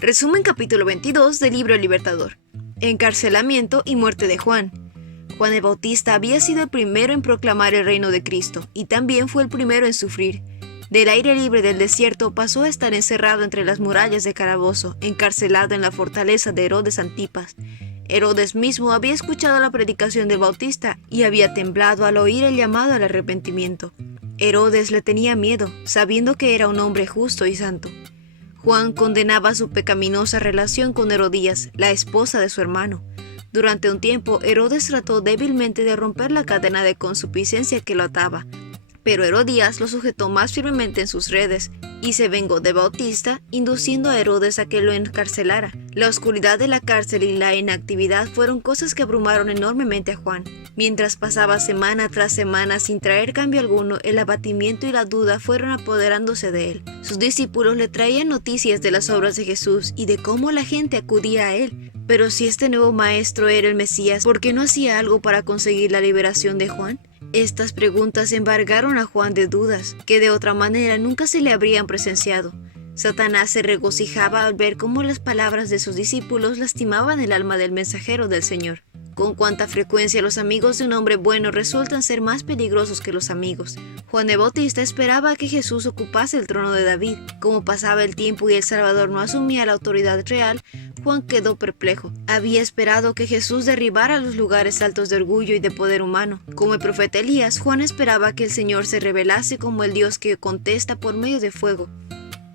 Resumen capítulo 22 del libro El Libertador. Encarcelamiento y muerte de Juan. Juan el Bautista había sido el primero en proclamar el reino de Cristo y también fue el primero en sufrir. Del aire libre del desierto pasó a estar encerrado entre las murallas de calabozo, encarcelado en la fortaleza de Herodes Antipas. Herodes mismo había escuchado la predicación del Bautista y había temblado al oír el llamado al arrepentimiento. Herodes le tenía miedo, sabiendo que era un hombre justo y santo. Juan condenaba su pecaminosa relación con Herodías, la esposa de su hermano. Durante un tiempo, Herodes trató débilmente de romper la cadena de concupiscencia que lo ataba, pero Herodías lo sujetó más firmemente en sus redes y se vengó de Bautista, induciendo a Herodes a que lo encarcelara. La oscuridad de la cárcel y la inactividad fueron cosas que abrumaron enormemente a Juan. Mientras pasaba semana tras semana sin traer cambio alguno, el abatimiento y la duda fueron apoderándose de él. Sus discípulos le traían noticias de las obras de Jesús y de cómo la gente acudía a él. Pero si este nuevo maestro era el Mesías, ¿por qué no hacía algo para conseguir la liberación de Juan? Estas preguntas embargaron a Juan de dudas, que de otra manera nunca se le habrían presenciado. Satanás se regocijaba al ver cómo las palabras de sus discípulos lastimaban el alma del mensajero del Señor. Con cuánta frecuencia los amigos de un hombre bueno resultan ser más peligrosos que los amigos. Juan el Bautista esperaba que Jesús ocupase el trono de David. Como pasaba el tiempo y el Salvador no asumía la autoridad real, Juan quedó perplejo. Había esperado que Jesús derribara los lugares altos de orgullo y de poder humano. Como el profeta Elías, Juan esperaba que el Señor se revelase como el Dios que contesta por medio de fuego.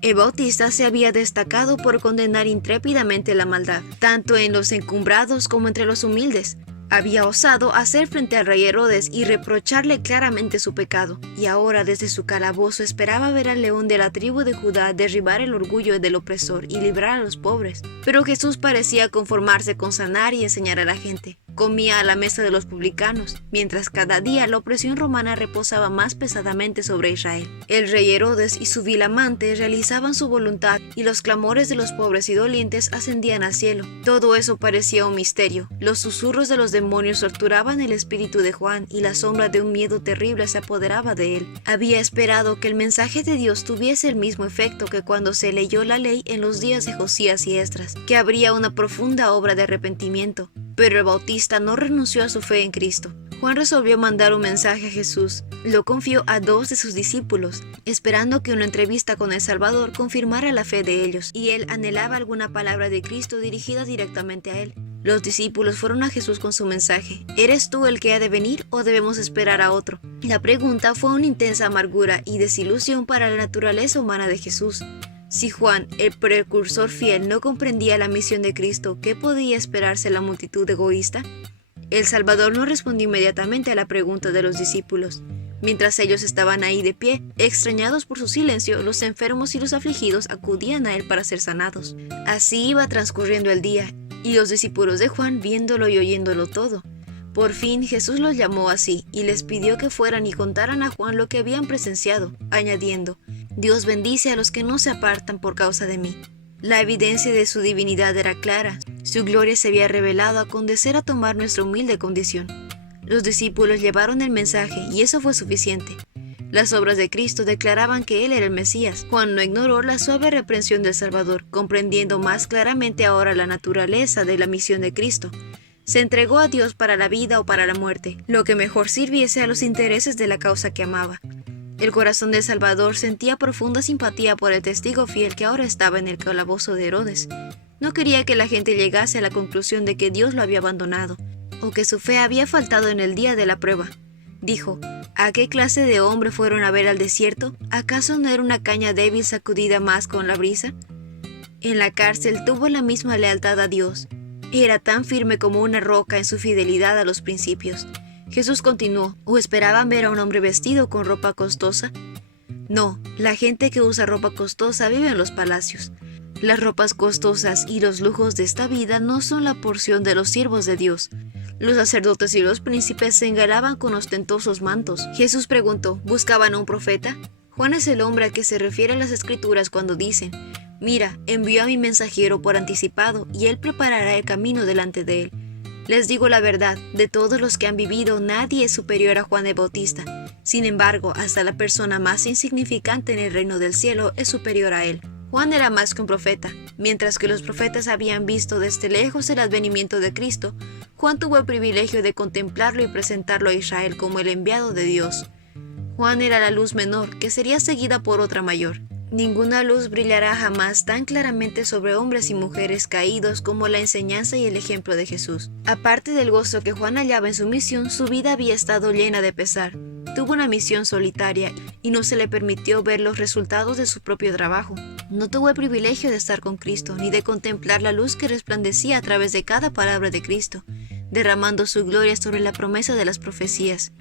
El Bautista se había destacado por condenar intrépidamente la maldad, tanto en los encumbrados como entre los humildes. Había osado hacer frente al rey Herodes y reprocharle claramente su pecado, y ahora desde su calabozo esperaba ver al león de la tribu de Judá derribar el orgullo del opresor y librar a los pobres. Pero Jesús parecía conformarse con sanar y enseñar a la gente. Comía a la mesa de los publicanos, mientras cada día la opresión romana reposaba más pesadamente sobre Israel. El rey Herodes y su vil amante realizaban su voluntad y los clamores de los pobres y dolientes ascendían al cielo. Todo eso parecía un misterio. Los susurros de los demonios torturaban el espíritu de Juan y la sombra de un miedo terrible se apoderaba de él. Había esperado que el mensaje de Dios tuviese el mismo efecto que cuando se leyó la ley en los días de Josías y Esdras, que habría una profunda obra de arrepentimiento. Pero el Bautista no renunció a su fe en Cristo. Juan resolvió mandar un mensaje a Jesús. Lo confió a 2 de sus discípulos, esperando que una entrevista con el Salvador confirmara la fe de ellos, y él anhelaba alguna palabra de Cristo dirigida directamente a él. Los discípulos fueron a Jesús con su mensaje. ¿Eres tú el que ha de venir o debemos esperar a otro? La pregunta fue una intensa amargura y desilusión para la naturaleza humana de Jesús. Si Juan, el precursor fiel, no comprendía la misión de Cristo, ¿qué podía esperarse la multitud egoísta? El Salvador no respondió inmediatamente a la pregunta de los discípulos. Mientras ellos estaban ahí de pie, extrañados por su silencio, los enfermos y los afligidos acudían a él para ser sanados. Así iba transcurriendo el día, y los discípulos de Juan viéndolo y oyéndolo todo. Por fin Jesús los llamó así y les pidió que fueran y contaran a Juan lo que habían presenciado, añadiendo: Dios bendice a los que no se apartan por causa de mí. La evidencia de su divinidad era clara. Su gloria se había revelado a condescer a tomar nuestra humilde condición. Los discípulos llevaron el mensaje y eso fue suficiente. Las obras de Cristo declaraban que Él era el Mesías. Juan no ignoró la suave reprensión del Salvador, comprendiendo más claramente ahora la naturaleza de la misión de Cristo. Se entregó a Dios para la vida o para la muerte, lo que mejor sirviese a los intereses de la causa que amaba. El corazón del Salvador sentía profunda simpatía por el testigo fiel que ahora estaba en el calabozo de Herodes. No quería que la gente llegase a la conclusión de que Dios lo había abandonado, o que su fe había faltado en el día de la prueba. Dijo: ¿a qué clase de hombre fueron a ver al desierto? ¿Acaso no era una caña débil sacudida más con la brisa? En la cárcel tuvo la misma lealtad a Dios. Era tan firme como una roca en su fidelidad a los principios. Jesús continuó: ¿o esperaban ver a un hombre vestido con ropa costosa? No, la gente que usa ropa costosa vive en los palacios. Las ropas costosas y los lujos de esta vida no son la porción de los siervos de Dios. Los sacerdotes y los príncipes se engalaban con ostentosos mantos. Jesús preguntó: ¿buscaban a un profeta? Juan es el hombre a que se refieren las Escrituras cuando dicen: Mira, envió a mi mensajero por anticipado, y él preparará el camino delante de él. Les digo la verdad, de todos los que han vivido, nadie es superior a Juan el Bautista. Sin embargo, hasta la persona más insignificante en el reino del cielo es superior a él. Juan era más que un profeta. Mientras que los profetas habían visto desde lejos el advenimiento de Cristo, Juan tuvo el privilegio de contemplarlo y presentarlo a Israel como el enviado de Dios. Juan era la luz menor, que sería seguida por otra mayor. Ninguna luz brillará jamás tan claramente sobre hombres y mujeres caídos como la enseñanza y el ejemplo de Jesús. Aparte del gozo que Juan hallaba en su misión, su vida había estado llena de pesar. Tuvo una misión solitaria y no se le permitió ver los resultados de su propio trabajo. No tuvo el privilegio de estar con Cristo, ni de contemplar la luz que resplandecía a través de cada palabra de Cristo, derramando su gloria sobre la promesa de las profecías.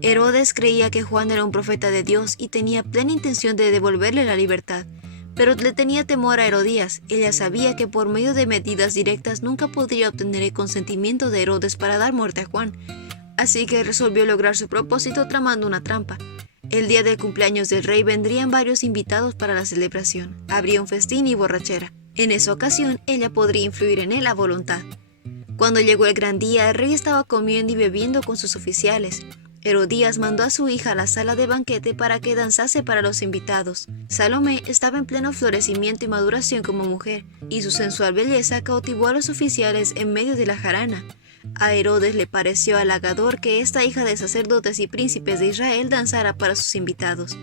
Herodes creía que Juan era un profeta de Dios y tenía plena intención de devolverle la libertad, pero le tenía temor a Herodías. Ella sabía que por medio de medidas directas nunca podría obtener el consentimiento de Herodes para dar muerte a Juan, así que resolvió lograr su propósito tramando una trampa. El día del cumpleaños del rey vendrían varios invitados para la celebración. Habría un festín y borrachera. En esa ocasión, ella podría influir en él a voluntad. Cuando llegó el gran día, el rey estaba comiendo y bebiendo con sus oficiales. Herodías mandó a su hija a la sala de banquete para que danzase para los invitados. Salomé estaba en pleno florecimiento y maduración como mujer, y su sensual belleza cautivó a los oficiales en medio de la jarana. A Herodes le pareció halagador que esta hija de sacerdotes y príncipes de Israel danzara para sus invitados.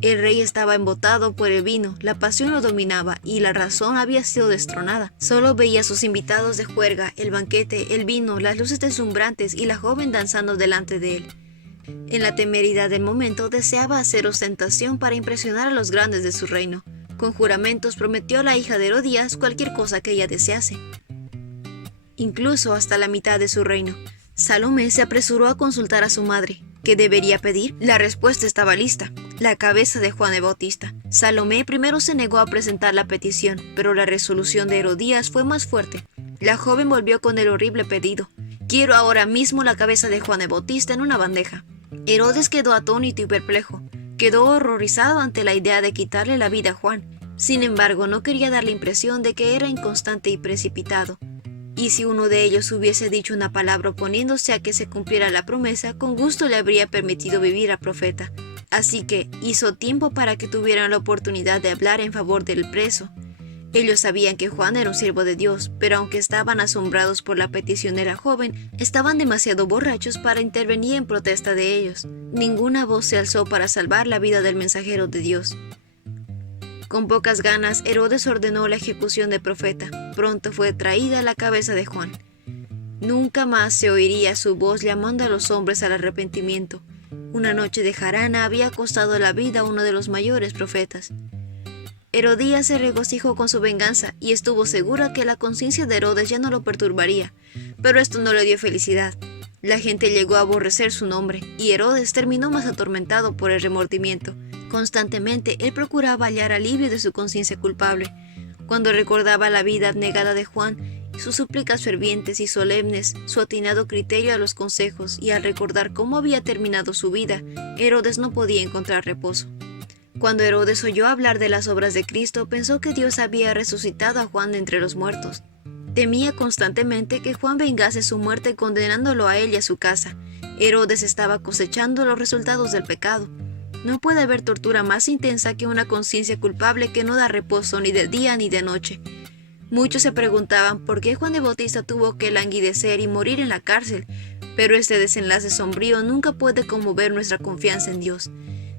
El rey estaba embotado por el vino, la pasión lo dominaba y la razón había sido destronada. Solo veía a sus invitados de juerga, el banquete, el vino, las luces deslumbrantes y la joven danzando delante de él. En la temeridad del momento deseaba hacer ostentación para impresionar a los grandes de su reino. Con juramentos prometió a la hija de Herodías cualquier cosa que ella desease, incluso hasta la mitad de su reino. Salomé se apresuró a consultar a su madre. ¿Qué debería pedir? La respuesta estaba lista: la cabeza de Juan el Bautista. Salomé primero se negó a presentar la petición, pero la resolución de Herodías fue más fuerte. La joven volvió con el horrible pedido: quiero ahora mismo la cabeza de Juan el Bautista en una bandeja. Herodes quedó atónito y perplejo. Quedó horrorizado ante la idea de quitarle la vida a Juan. Sin embargo, no quería dar la impresión de que era inconstante y precipitado. Y si uno de ellos hubiese dicho una palabra oponiéndose a que se cumpliera la promesa, con gusto le habría permitido vivir al profeta. Así que hizo tiempo para que tuvieran la oportunidad de hablar en favor del preso. Ellos sabían que Juan era un siervo de Dios, pero aunque estaban asombrados por la petición de la joven, estaban demasiado borrachos para intervenir en protesta de ellos. Ninguna voz se alzó para salvar la vida del mensajero de Dios. Con pocas ganas, Herodes ordenó la ejecución del profeta. Pronto fue traída la cabeza de Juan. Nunca más se oiría su voz llamando a los hombres al arrepentimiento. Una noche de jarana había costado la vida a uno de los mayores profetas. Herodías se regocijó con su venganza y estuvo segura que la conciencia de Herodes ya no lo perturbaría, pero esto no le dio felicidad. La gente llegó a aborrecer su nombre y Herodes terminó más atormentado por el remordimiento. Constantemente él procuraba hallar alivio de su conciencia culpable. Cuando recordaba la vida abnegada de Juan, sus súplicas fervientes y solemnes, su atinado criterio a los consejos y al recordar cómo había terminado su vida, Herodes no podía encontrar reposo. Cuando Herodes oyó hablar de las obras de Cristo, pensó que Dios había resucitado a Juan de entre los muertos. Temía constantemente que Juan vengase su muerte condenándolo a él y a su casa. Herodes estaba cosechando los resultados del pecado. No puede haber tortura más intensa que una conciencia culpable que no da reposo ni de día ni de noche. Muchos se preguntaban por qué Juan el Bautista tuvo que languidecer y morir en la cárcel, pero este desenlace sombrío nunca puede conmover nuestra confianza en Dios.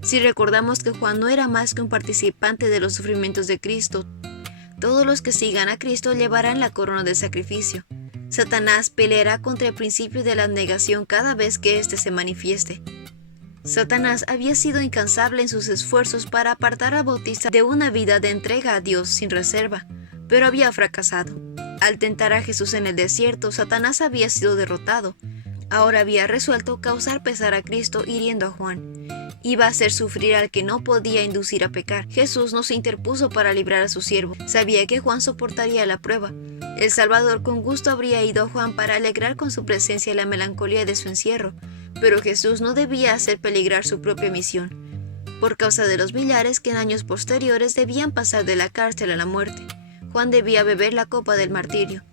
Si recordamos que Juan no era más que un participante de los sufrimientos de Cristo, todos los que sigan a Cristo llevarán la corona del sacrificio. Satanás peleará contra el principio de la abnegación cada vez que éste se manifieste. Satanás había sido incansable en sus esfuerzos para apartar al Bautista de una vida de entrega a Dios sin reserva, pero había fracasado. Al tentar a Jesús en el desierto, Satanás había sido derrotado. Ahora había resuelto causar pesar a Cristo hiriendo a Juan. Iba a hacer sufrir al que no podía inducir a pecar. Jesús no se interpuso para librar a su siervo. Sabía que Juan soportaría la prueba. El Salvador con gusto habría ido a Juan para alegrar con su presencia la melancolía de su encierro, pero Jesús no debía hacer peligrar su propia misión, por causa de los millares que en años posteriores debían pasar de la cárcel a la muerte. Juan debía beber la copa del martirio.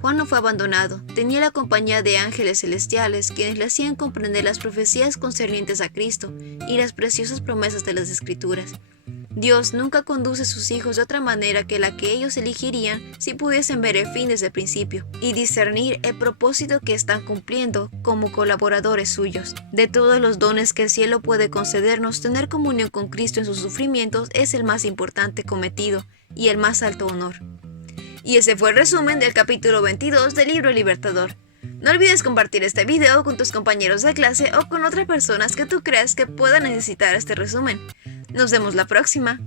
Juan no fue abandonado, tenía la compañía de ángeles celestiales quienes le hacían comprender las profecías concernientes a Cristo y las preciosas promesas de las Escrituras. Dios nunca conduce a sus hijos de otra manera que la que ellos elegirían si pudiesen ver el fin desde el principio y discernir el propósito que están cumpliendo como colaboradores suyos. De todos los dones que el cielo puede concedernos, tener comunión con Cristo en sus sufrimientos es el más importante cometido y el más alto honor. Y ese fue el resumen del capítulo 22 del libro Libertador. No olvides compartir este video con tus compañeros de clase o con otras personas que tú creas que puedan necesitar este resumen. Nos vemos la próxima.